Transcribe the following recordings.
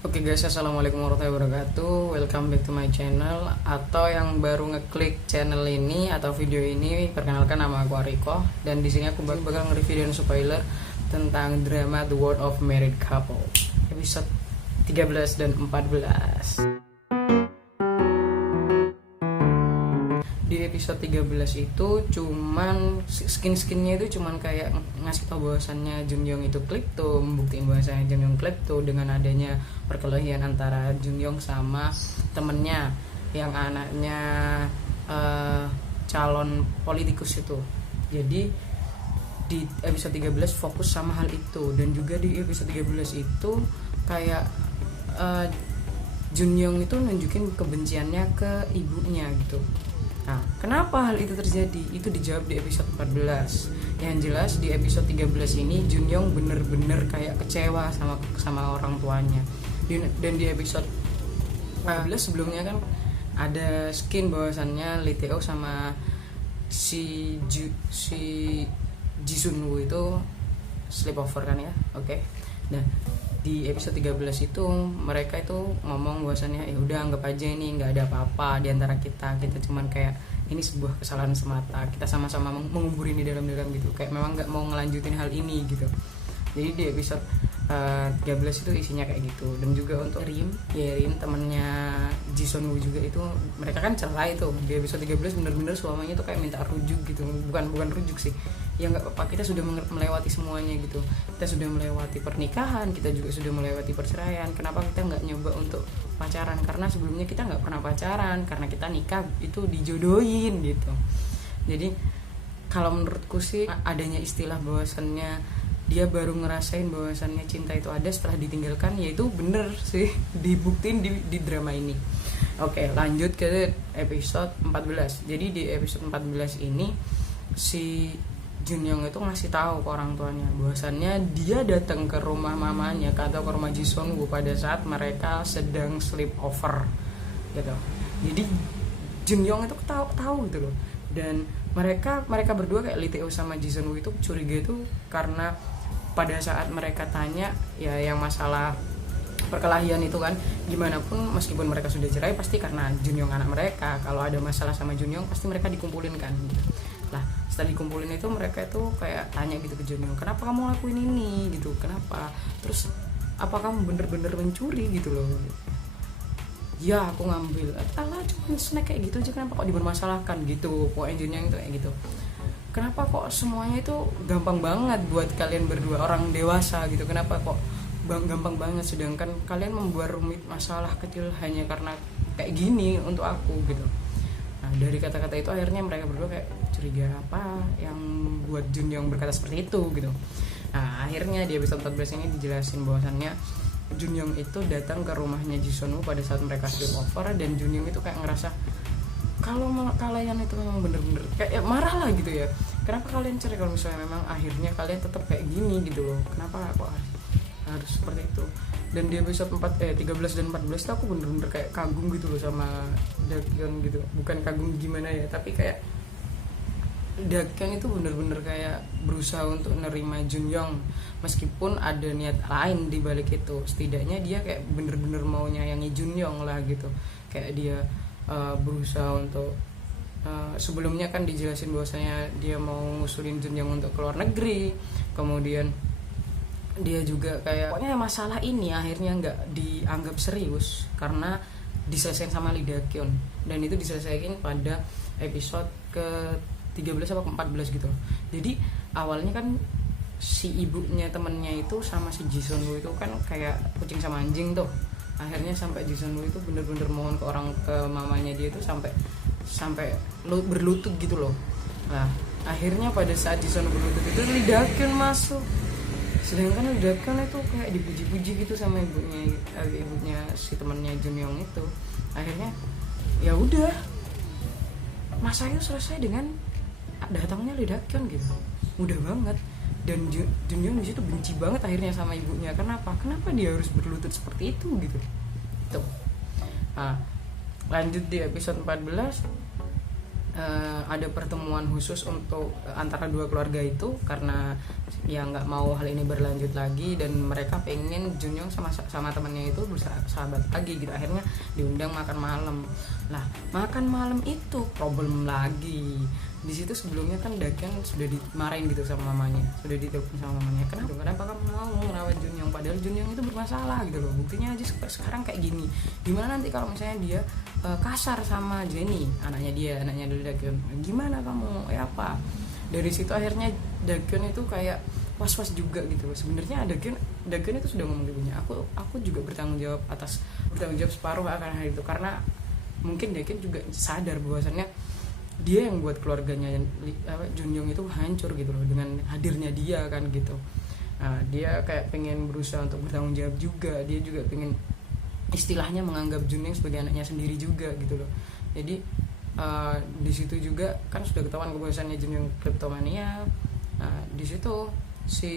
Oke guys, assalamualaikum warahmatullahi wabarakatuh. Welcome back to my channel. Atau yang baru ngeklik channel ini atau video ini, perkenalkan nama aku Ariko. Dan di sini aku bakal nge-review dan spoiler tentang drama The World of Married Couple episode 13 dan 14. Di episode 13 itu cuman skin-skinnya itu cuman kayak ngasih tau bahwasannya Junyoung itu klepto, membuktiin bahwasannya Junyoung klepto dengan adanya perkelahian antara Junyoung sama temennya yang anaknya calon politikus itu. Jadi di episode 13 fokus sama hal itu, dan juga di episode 13 itu kayak Junyoung itu nunjukin kebenciannya ke ibunya gitu. Nah, kenapa hal itu terjadi? Itu dijawab di episode 14. Yang jelas di episode 13 ini Junyoung bener-bener kayak kecewa sama orang tuanya. Dan di episode 14 sebelumnya kan ada skin bahwasannya Lee Tae-oh sama si Ji-sun Woo itu sleepover kan ya. Oke. Nah, di episode 13 itu mereka itu ngomong bahwasannya ya udah anggap aja ini nggak ada apa-apa di antara kita cuman kayak ini sebuah kesalahan semata, kita sama-sama mengubur ini dalam-dalam gitu, kayak memang nggak mau ngelanjutin hal ini gitu. Jadi di episode 13 itu isinya kayak gitu. Dan juga untuk Rim temennya Ji-sun Woo juga itu mereka kan cerai itu di episode 13, bener-bener suaminya tuh kayak minta rujuk gitu, bukan rujuk sih ya, nggak apa-apa, kita sudah melewati semuanya gitu, kita sudah melewati pernikahan, kita juga sudah melewati perceraian, kenapa kita nggak nyoba untuk pacaran, karena sebelumnya kita nggak pernah pacaran, karena kita nikah itu dijodohin gitu. Jadi kalau menurutku sih adanya istilah bahwasannya dia baru ngerasain bahwasannya cinta itu ada setelah ditinggalkan, yaitu bener sih dibuktiin di drama ini. Oke, lanjut ke episode 14. Jadi di episode 14 ini si Junyoung itu ngasih tahu ke orang tuanya bahwasannya dia datang ke rumah mamanya atau ke rumah Ji-sun Woo pada saat mereka sedang sleepover gitu. Jadi Junyoung itu tahu gitu loh. Dan mereka berdua kayak Lee Tae-oh sama Ji-sun Woo itu curiga itu karena pada saat mereka tanya ya yang masalah perkelahian itu kan, gimana pun meskipun mereka sudah cerai pasti karena Junyoung anak mereka, kalau ada masalah sama Junyoung pasti mereka dikumpulin kan gitu. Lah setelah dikumpulin itu mereka itu kayak tanya gitu ke Junyoung, kenapa kamu lakuin ini gitu, kenapa, terus apa kamu bener-bener mencuri gitu loh. Ya aku ngambil, alah cuma snack kayak gitu aja, kenapa kok dipermasalahkan gitu. Pokoknya Junyoung itu kayak gitu, kenapa kok semuanya itu gampang banget buat kalian berdua orang dewasa gitu, kenapa kok gampang banget, sedangkan kalian membuat rumit masalah kecil hanya karena kayak gini untuk aku gitu. Nah dari kata-kata itu akhirnya mereka berdua kayak curiga apa yang buat Junyoung berkata seperti itu gitu. Nah akhirnya di episode 14 ini dijelasin bahwasannya Junyoung itu datang ke rumahnya Ji-sun Woo pada saat mereka sleepover, dan Junyoung itu kayak ngerasa kalau kalian itu memang bener-bener kayak marah lah gitu ya, kenapa kalian cerai kalau misalnya memang akhirnya kalian tetap kayak gini gitu loh, kenapa kok harus seperti itu. Dan di episode 13 dan 14 tuh aku bener-bener kayak kagum gitu loh sama Dakyeon gitu, bukan kagum gimana ya, tapi kayak Dakyeon itu bener-bener kayak berusaha untuk nerima Junyoung meskipun ada niat lain di balik itu. Setidaknya dia kayak bener-bener mau nyayangi Junyoung lah gitu, kayak dia berusaha untuk sebelumnya kan dijelasin bahwasanya dia mau ngusulin Junyoung untuk keluar negeri, kemudian dia juga kayak pokoknya masalah ini akhirnya nggak dianggap serius karena diselesaikan sama Lee Dakyeon, dan itu diselesaikan pada episode ke 13 atau ke 14 gitu. Jadi awalnya kan si ibunya temennya itu sama si Ji-sun Woo itu kan kayak kucing sama anjing tuh. Akhirnya sampai Ji-sun Woo itu bener-bener mohon ke mamanya dia itu sampai berlutut gitu loh. Nah akhirnya pada saat Ji-sun Woo berlutut itu Lee Dakyeon masuk, sedangkan Lee Dakyeon itu kayak dipuji-puji gitu sama ibunya si temannya Junyoung itu. Akhirnya ya udah, masa itu selesai dengan datangnya Lee Dakyeon gitu, mudah banget. Dan Junyoung di situ benci banget akhirnya sama ibunya. Kenapa dia harus berlutut seperti itu gitu tuh. Nah lanjut di episode 14 ada pertemuan khusus untuk antara dua keluarga itu, karena ya nggak mau hal ini berlanjut lagi dan mereka pengen Junyoung sama temannya itu bersahabat lagi gitu. Akhirnya diundang makan malam. Lah makan malam itu problem lagi. Di situ sebelumnya kan Dakyun sudah dimarahin gitu sama mamanya, sudah ditelepon sama mamanya, kenapa kamu mau ngerawat Junyoung, padahal Junyoung itu bermasalah gitu loh, buktinya aja sekarang kayak gini. Gimana nanti kalau misalnya dia kasar sama Jennie, anaknya dari Dakyun, gimana kamu apa. Dari situ akhirnya Dakyun itu kayak was-was juga gitu. Sebenarnya Dakyun itu sudah ngomong ibunya, aku juga bertanggung jawab separuh akan hal itu, karena mungkin Dakyun juga sadar bahwasannya dia yang buat keluarganya Junyoung itu hancur gitu loh dengan hadirnya dia kan gitu. Nah, dia kayak pengen berusaha untuk bertanggung jawab juga, dia juga pengen istilahnya menganggap Junyoung sebagai anaknya sendiri juga gitu loh. Jadi di situ juga kan sudah ketahuan kebiasaannya Junyoung kleptomania. Nah, di situ si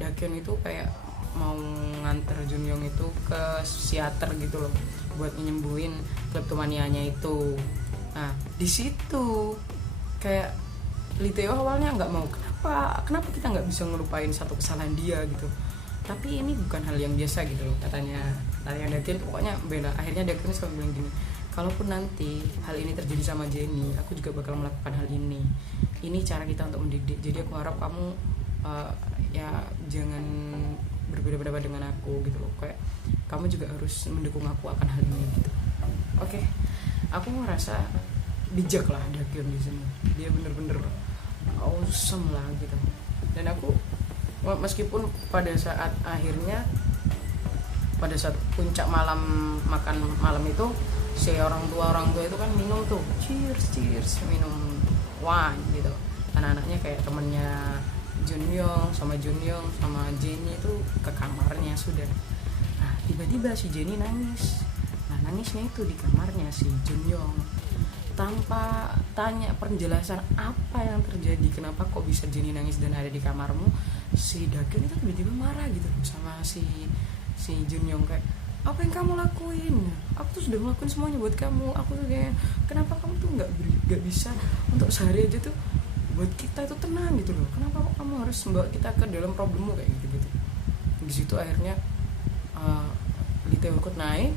Dakyun itu kayak mau nganter Junyoung itu ke psikiater gitu loh buat nyembuhin kleptomanianya itu. Nah di situ kayak Lee Tae-ho awalnya nggak mau, kenapa kita nggak bisa ngelupain satu kesalahan dia gitu, tapi ini bukan hal yang biasa gitu loh katanya Dakyun. Pokoknya beda. Akhirnya Dakyun selalu bilang gini, kalaupun nanti hal ini terjadi sama Jennie, aku juga bakal melakukan hal ini cara kita untuk mendidik, jadi aku harap kamu ya jangan berbeda pendapat dengan aku gitu loh, kayak kamu juga harus mendukung aku akan hal ini gitu. Oke. Aku ngerasa bijak lah Dakyun di sini. Dia bener-bener awesome lah gitu. Dan aku meskipun pada saat puncak makan malam itu si orang tua itu kan minum tuh cheers minum wine gitu. Anak-anaknya kayak temennya Junyoung sama Jennie itu ke kamarnya sudah. Nah tiba-tiba si Jennie nangis. Nangisnya itu di kamarnya si Junyoung, tanpa tanya penjelasan apa yang terjadi, kenapa kok bisa Jennie nangis dan ada di kamarmu. Si Dakyun itu tiba-tiba marah gitu sama si Junyoung, kayak apa yang kamu lakuin, aku tuh sudah ngelakuin semuanya buat kamu, aku tuh kayak kenapa kamu tuh nggak bisa untuk sehari aja tuh buat kita itu tenang gitu loh, kenapa kok kamu harus membawa kita ke dalam problemmu kayak gitu. Di situ akhirnya Lee Tae-ho ikut naik.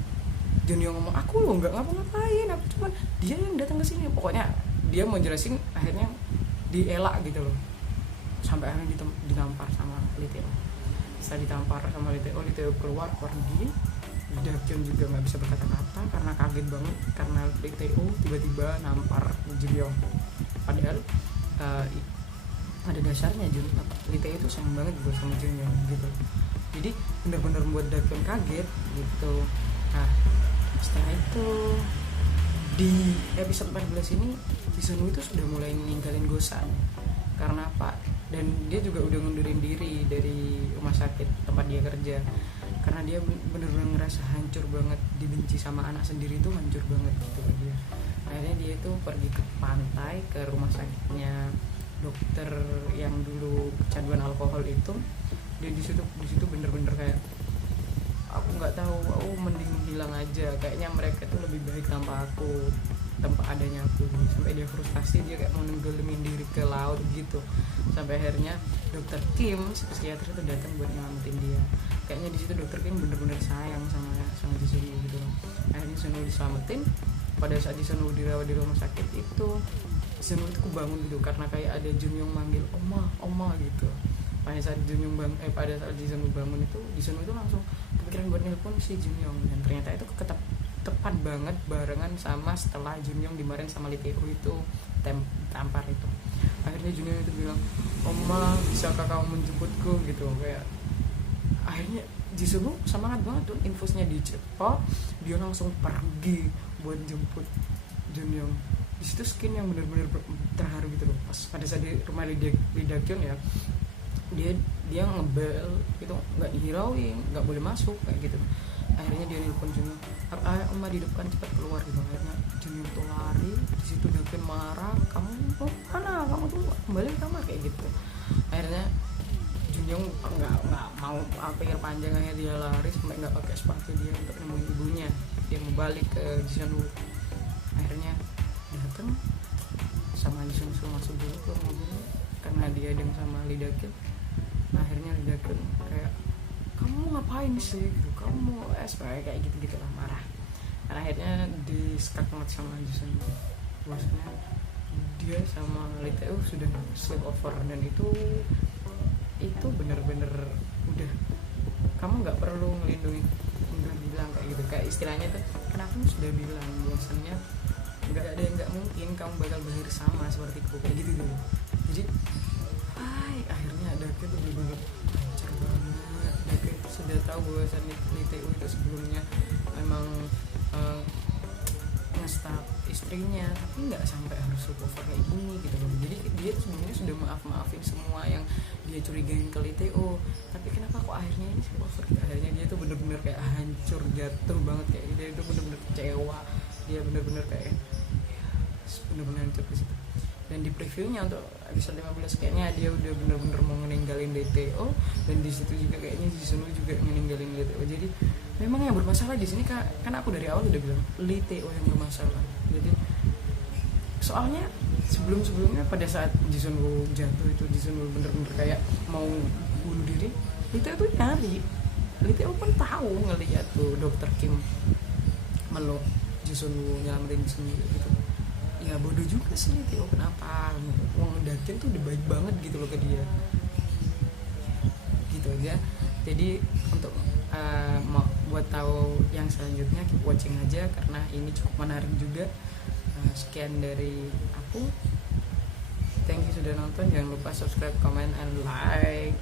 Junyoung ngomong, aku loh nggak ngapa-ngapain, aku cuman dia yang datang ke sini. Pokoknya dia mau jelasin, akhirnya dielak gitu loh, sampai akhirnya ditampar sama Lee Tae-ho. Setelah ditampar sama Lee Tae-ho keluar pergi. Dakyun juga nggak bisa berkata-kata karena kaget banget karena Lee Tae-ho tiba-tiba nampar Junyoung. Padahal pada dasarnya Lee Tae-ho itu sayang banget juga sama Junyoung gitu. Jadi benar-benar membuat Dakyun kaget gitu. Nah setelah itu di episode 14 ini Jisoo itu sudah mulai ninggalin Gosan. Karena apa? Dan dia juga udah ngundurin diri dari rumah sakit tempat dia kerja, karena dia bener-bener ngerasa hancur banget, dibenci sama anak sendiri itu hancur banget gitu dia. Akhirnya dia itu pergi ke pantai, ke rumah sakitnya dokter yang dulu kecanduan alkohol itu. Dia di situ bener-bener kayak aku nggak tahu, aku mending hilang aja, kayaknya mereka tuh lebih baik tanpa adanya aku. Sampai dia frustasi, dia kayak mau nenggelamin diri ke laut gitu. Sampai akhirnya dokter Kim, si psikiater itu datang buat nyelamatin dia. Kayaknya di situ dokter Kim bener-bener sayang sama Jisoo gitu. Akhirnya Jisoo diselamatin. Pada saat Jisoo dirawat di rumah sakit itu, Jisoo itu kebangun gitu karena kayak ada Junyoung manggil oma gitu. Pada saat Jisoo bangun itu, Jisoo itu langsung kepikiran buat nelpon si Junyoung, dan ternyata itu tepat banget barengan sama setelah Junyoung dimarahin sama Lee Tae-ho itu tampar itu. Akhirnya Junyoung itu bilang, oma bisakah kamu menjemputku gitu. Kayak akhirnya Jisoo semangat banget tuh, infusnya dicepot, dia langsung pergi buat jemput Junyoung. Di situ skin yang benar-benar terharu gitu loh. Pas pada saat di rumah Lee Dakyun ya, dia ngebel itu nggak dihirauin, nggak boleh masuk kayak gitu. Akhirnya dia nelpon Junyoung, oma di depan, cepat keluar gitu. Akhirnya Junyoung tuh lari. Di situ Dakyun marah, kamu mana, kamu tuh kembali ke kamar kayak gitu. Akhirnya Junyoung nggak mau pikir panjang, akhirnya dia lari sampai nggak pakai sepatu dia untuk nemuin ibunya. Dia mau balik ke Jisoo. Akhirnya datang sama Jisun suruh masuk dulu ke mobil karena dia deng sama Lee Da-kyun. Nah akhirnya Lee Da-kyun kayak, kamu ngapain sih gitu, kamu kayak gitu lah, marah. Dan akhirnya di-skak banget sama Jisun, maksudnya dia sama Lee Tae-woo sudah sleep over, dan itu bener-bener udah, kamu nggak perlu ngelindungi, udah bilang kayak gitu, kayak istilahnya tuh, kenapa kamu sudah bilang bahwasannya nggak ada yang nggak mungkin kamu bakal berakhir sama sepertiku, kayak gitu dulu. Jadi akhirnya ada tuh bener-bener hancur banget. Dia sudah tahu bahwasannya Lee Tae-woo itu sebelumnya memang nge-stalk istrinya, tapi nggak sampai harus over kayak gini gitu loh. Jadi dia tuh sebenarnya sudah maafin semua yang dia curigain ke Lee Tae-woo, tapi kenapa kok akhirnya ini over gitu. Akhirnya dia tuh bener-bener kayak hancur, jatuh banget, kayak dia itu bener-bener kecewa, dia bener-bener kayak bener-bener hancur di situ. Dan di previewnya untuk episode 15 kayaknya dia udah bener-bener mau ninggalin Lee Tae-woo, dan di situ juga kayaknya Jisoo juga ninggalin Lee Tae-woo. Jadi memang yang bermasalah di sini kan aku dari awal udah bilang Lee Tae-woo yang bermasalah. Jadi soalnya sebelumnya pada saat Jisoo jatuh itu, Jisoo bener-bener kayak mau bunuh diri, Lee Tae-woo tuh nyari. Lee Tae-woo pun tahu ngeliat tuh Dr. Kim meluk Jisoo nyelamatin sendiri gitu. Ya bodoh juga sih Lee Tae-woo, kenapa Wong Da-kyun tuh udah baik banget gitu loh ke dia, gitu aja. Jadi untuk mau buat tahu yang selanjutnya, keep watching aja karena ini cukup menarik juga. Sekian dari aku, thank you sudah nonton, jangan lupa subscribe, comment, and like.